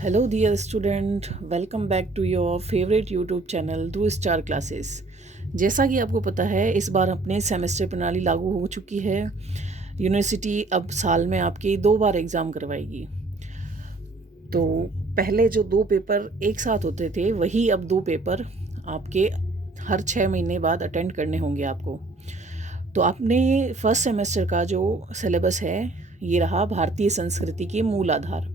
Hello dear student, welcome back to your favorite YouTube channel 2 Star Classes। जैसा कि आपको पता है इस बार अपने सेमेस्टर प्रणाली लागू हो चुकी है। यूनिवर्सिटी अब साल में आपके 2 बार एग्ज़ाम करवाएगी। तो पहले जो 2 पेपर एक साथ होते थे वही अब 2 पेपर आपके हर 6 महीने बाद अटेंड करने होंगे आपको। तो आपने फर्स्ट सेमेस्टर का जो सिलेबस है ये रहा भारतीय संस्कृति के मूल आधार।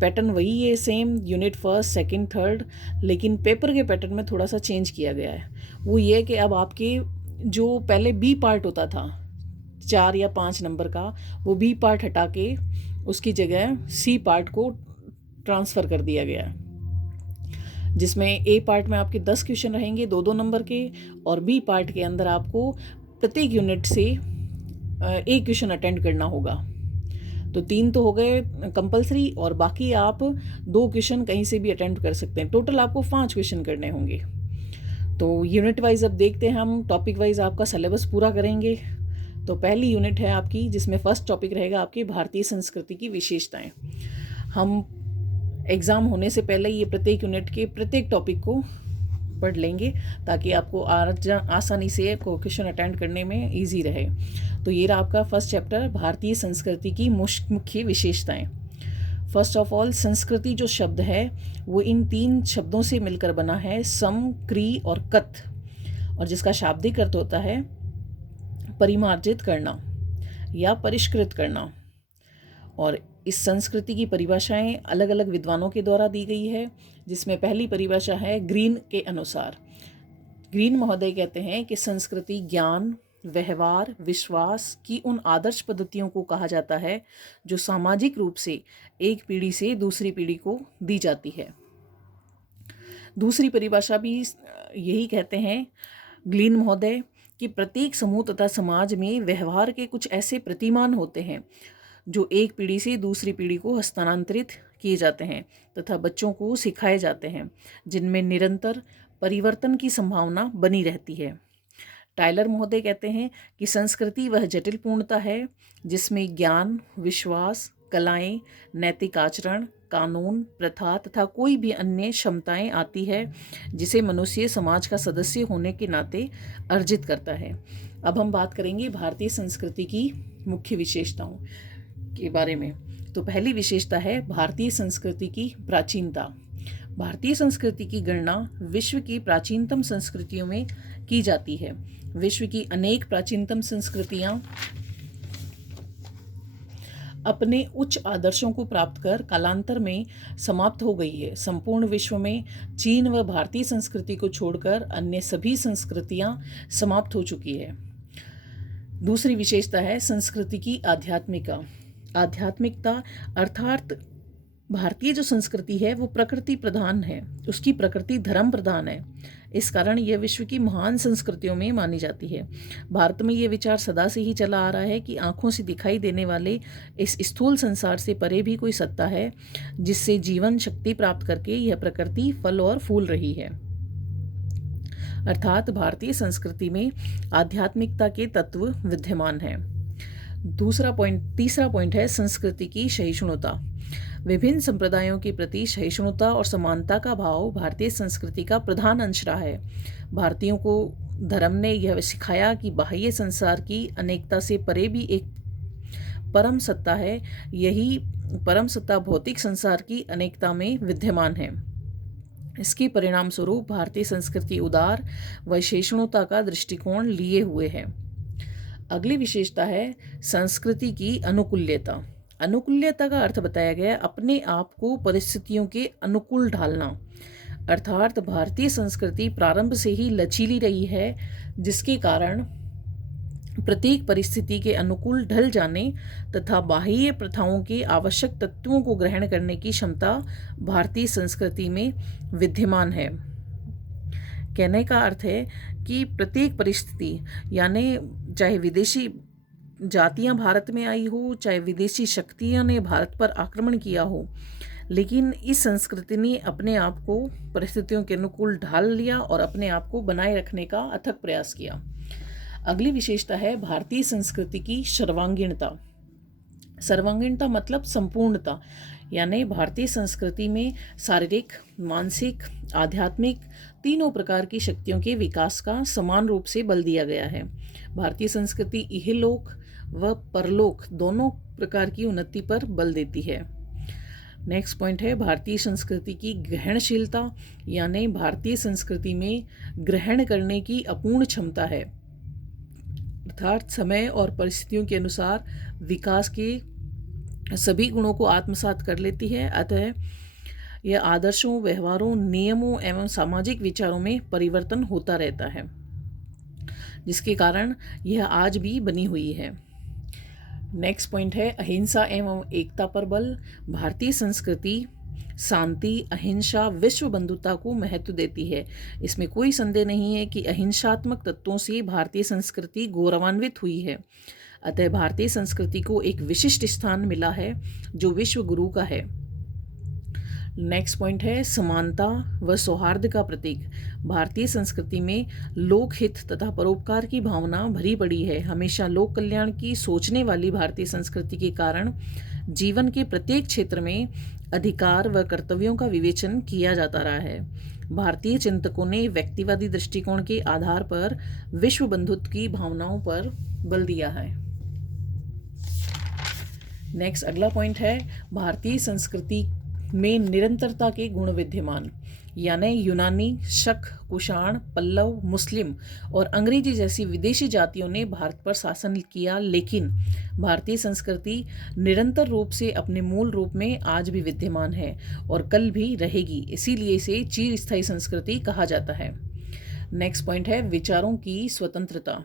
पैटर्न वही है, same unit first second third, लेकिन पेपर के पैटर्न में थोड़ा सा चेंज किया गया है। वो ये कि अब आपके जो पहले बी पार्ट होता था 4 या 5 नंबर का, वो बी पार्ट हटा के उसकी जगह सी पार्ट को ट्रांसफ़र कर दिया गया है, जिसमें ए पार्ट में आपके 10 क्वेश्चन रहेंगे 2-2 नंबर के, और बी पार्ट के अंदर आपको प्रत्येक यूनिट से एक क्वेश्चन अटेंड करना होगा। तो 3 तो हो गए कंपलसरी, और बाकी आप 2 क्वेश्चन कहीं से भी अटेम्प्ट कर सकते हैं। टोटल आपको 5 क्वेश्चन करने होंगे। तो यूनिट वाइज अब देखते हैं, हम टॉपिक वाइज आपका सिलेबस पूरा करेंगे। तो पहली यूनिट है आपकी जिसमें फर्स्ट टॉपिक रहेगा आपकी भारतीय संस्कृति की विशेषताएं। हम एग्ज़ाम होने से पहले ये प्रत्येक यूनिट के प्रत्येक टॉपिक को पढ़ लेंगे ताकि आपको आसानी से क्वेश्चन अटेंड करने में इजी रहे। तो ये रहा आपका फर्स्ट चैप्टर, भारतीय संस्कृति की मुख्य विशेषताएं। फर्स्ट ऑफ ऑल, संस्कृति जो शब्द है वो इन 3 शब्दों से मिलकर बना है, सम, क्री और कथ, और जिसका शाब्दिक अर्थ होता है परिमार्जित करना या परिष्कृत करना। और इस संस्कृति की परिभाषाएं अलग अलग विद्वानों के द्वारा दी गई है, जिसमें पहली परिभाषा है ग्रीन के अनुसार। ग्रीन महोदय कहते हैं कि संस्कृति ज्ञान, व्यवहार, विश्वास की उन आदर्श पद्धतियों को कहा जाता है जो सामाजिक रूप से एक पीढ़ी से दूसरी पीढ़ी को दी जाती है। दूसरी परिभाषा भी यही कहते हैं ग्रीन महोदय कि प्रत्येक समूह तथा समाज में व्यवहार के कुछ ऐसे प्रतिमान होते हैं जो एक पीढ़ी से दूसरी पीढ़ी को हस्तांतरित किए जाते हैं तथा बच्चों को सिखाए जाते हैं, जिनमें निरंतर परिवर्तन की संभावना बनी रहती है। टायलर महोदय कहते हैं कि संस्कृति वह जटिल पूर्णता है जिसमें ज्ञान, विश्वास, कलाएं, नैतिक आचरण, कानून, प्रथा तथा कोई भी अन्य क्षमताएं आती है जिसे मनुष्य समाज का सदस्य होने के नाते अर्जित करता है। अब हम बात करेंगे भारतीय संस्कृति की मुख्य विशेषताओं के बारे में। तो पहली विशेषता है भारतीय संस्कृति की प्राचीनता। भारतीय संस्कृति की गणना विश्व की प्राचीनतम संस्कृतियों में की जाती है। विश्व की अनेक प्राचीनतम संस्कृतियां अपने उच्च आदर्शों को प्राप्त कर कालांतर में समाप्त हो गई है। संपूर्ण विश्व में चीन व भारतीय संस्कृति को छोड़कर अन्य सभी संस्कृतियां समाप्त हो चुकी है। दूसरी विशेषता है संस्कृति की आध्यात्मिकता, अर्थात भारतीय जो संस्कृति है वो प्रकृति प्रधान है, उसकी प्रकृति धर्म प्रधान है। इस कारण यह विश्व की महान संस्कृतियों में मानी जाती है। भारत में यह विचार सदा से ही चला आ रहा है कि आंखों से दिखाई देने वाले इस स्थूल संसार से परे भी कोई सत्ता है जिससे जीवन शक्ति प्राप्त करके यह प्रकृति फल और फूल रही है। अर्थात भारतीय संस्कृति में आध्यात्मिकता के तत्व विद्यमान हैं। तीसरा पॉइंट है संस्कृति की सहिष्णुता। विभिन्न संप्रदायों के प्रति सहिष्णुता और समानता का भाव भारतीय संस्कृति का प्रधान अंश रहा है। भारतीयों को धर्म ने यह सिखाया कि बाह्य संसार की अनेकता से परे भी एक परम सत्ता है। यही परम सत्ता भौतिक संसार की अनेकता में विद्यमान है। इसके परिणाम स्वरूप भारतीय संस्कृति उदार व सहिष्णुता का दृष्टिकोण लिए हुए है। अगली विशेषता है संस्कृति की अनुकूल्यता। अनुकूल्यता का अर्थ बताया गया अपने आप को परिस्थितियों के अनुकूल ढालना। अर्थात भारतीय संस्कृति प्रारंभ से ही लचीली रही है, जिसके कारण प्रत्येक परिस्थिति के अनुकूल ढल जाने तथा बाह्य प्रथाओं के आवश्यक तत्वों को ग्रहण करने की क्षमता भारतीय संस्कृति में विद्यमान है। कहने का अर्थ है कि प्रत्येक परिस्थिति, यानी चाहे विदेशी जातियां भारत में आई हो, चाहे विदेशी शक्तियां ने भारत पर आक्रमण किया हो, लेकिन इस संस्कृति ने अपने आप को परिस्थितियों के अनुकूल ढाल लिया और अपने आप को बनाए रखने का अथक प्रयास किया। अगली विशेषता है भारतीय संस्कृति की सर्वांगीणता। सर्वांगीणता मतलब संपूर्णता, यानी भारतीय संस्कृति में शारीरिक, मानसिक, आध्यात्मिक तीनों प्रकार की शक्तियों के विकास का समान रूप से बल दिया गया है। भारतीय संस्कृति इहलोक व परलोक दोनों प्रकार की उन्नति पर बल देती है। नेक्स्ट पॉइंट है भारतीय संस्कृति की ग्रहणशीलता, यानी भारतीय संस्कृति में ग्रहण करने की अपूर्ण क्षमता है, अर्थात समय और परिस्थितियों के अनुसार विकास के सभी गुणों को आत्मसात कर लेती है। अतः यह आदर्शों, व्यवहारों, नियमों एवं सामाजिक विचारों में परिवर्तन होता रहता है, जिसके कारण यह आज भी बनी हुई है। नेक्स्ट पॉइंट है अहिंसा एवं एकता पर बल। भारतीय संस्कृति शांति, अहिंसा, विश्व बंधुता को महत्व देती है। इसमें कोई संदेह नहीं है कि अहिंसात्मक तत्वों से भारतीय संस्कृति गौरवान्वित हुई है। अतः भारतीय संस्कृति को एक विशिष्ट स्थान मिला है जो विश्व गुरु का है। नेक्स्ट पॉइंट है समानता व सौहार्द का प्रतीक। भारतीय संस्कृति में लोकहित तथा परोपकार की भावना भरी पड़ी है। हमेशा लोक कल्याण की सोचने वाली भारतीय संस्कृति के कारण जीवन के प्रत्येक क्षेत्र में अधिकार व कर्तव्यों का विवेचन किया जाता रहा है। भारतीय चिंतकों ने व्यक्तिवादी दृष्टिकोण के आधार पर विश्व बंधुत्व की भावनाओं पर बल दिया है। नेक्स्ट अगला पॉइंट है भारतीय संस्कृति में निरंतरता के गुण विद्यमान, यानी यूनानी, शक, कुषाण, पल्लव, मुस्लिम और अंग्रेजी जैसी विदेशी जातियों ने भारत पर शासन किया, लेकिन भारतीय संस्कृति निरंतर रूप से अपने मूल रूप में आज भी विद्यमान है और कल भी रहेगी। इसीलिए इसे चिरस्थायी संस्कृति कहा जाता है। नेक्स्ट पॉइंट है विचारों की स्वतंत्रता,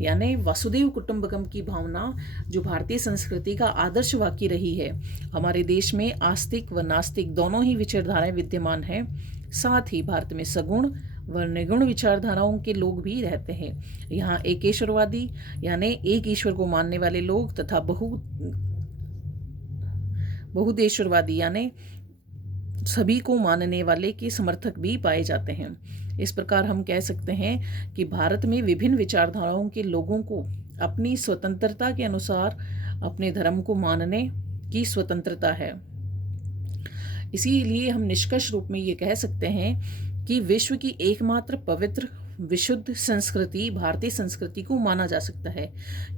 यानी वसुधैव कुटुंबकम की भावना जो भारतीय संस्कृति का आदर्श वाक्य रही है। हमारे देश में आस्तिक व नास्तिक दोनों ही विचारधाराएं विद्यमान हैं। साथ ही भारत में सगुण व निर्गुण विचारधाराओं के लोग भी रहते हैं। यहाँ एकेश्वरवादी यानी एक ईश्वर को मानने वाले लोग तथा बहुदेश्वरवादी यानी सभी को मानने वाले के समर्थक भी पाए जाते हैं। इस प्रकार हम कह सकते हैं कि भारत में विभिन्न विचारधाराओं के लोगों को अपनी स्वतंत्रता के अनुसार अपने धर्म को मानने की स्वतंत्रता है। इसीलिए हम निष्कर्ष रूप में ये कह सकते हैं कि विश्व की एकमात्र पवित्र विशुद्ध संस्कृति भारतीय संस्कृति को माना जा सकता है,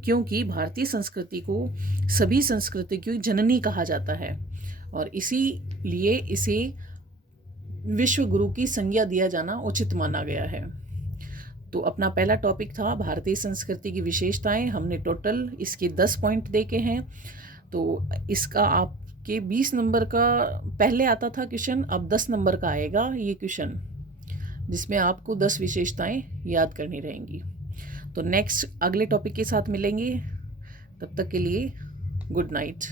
क्योंकि भारतीय संस्कृति को सभी संस्कृति की जननी कहा जाता है और इसीलिए इसे विश्व गुरु की संज्ञा दिया जाना उचित माना गया है। तो अपना पहला टॉपिक था भारतीय संस्कृति की विशेषताएं। हमने टोटल इसके 10 पॉइंट देखे हैं। तो इसका आपके 20 नंबर का पहले आता था क्वेश्चन, अब 10 नंबर का आएगा ये क्वेश्चन, जिसमें आपको 10 विशेषताएं याद करनी रहेंगी। तो नेक्स्ट अगले टॉपिक के साथ मिलेंगे, तब तक के लिए गुड नाइट।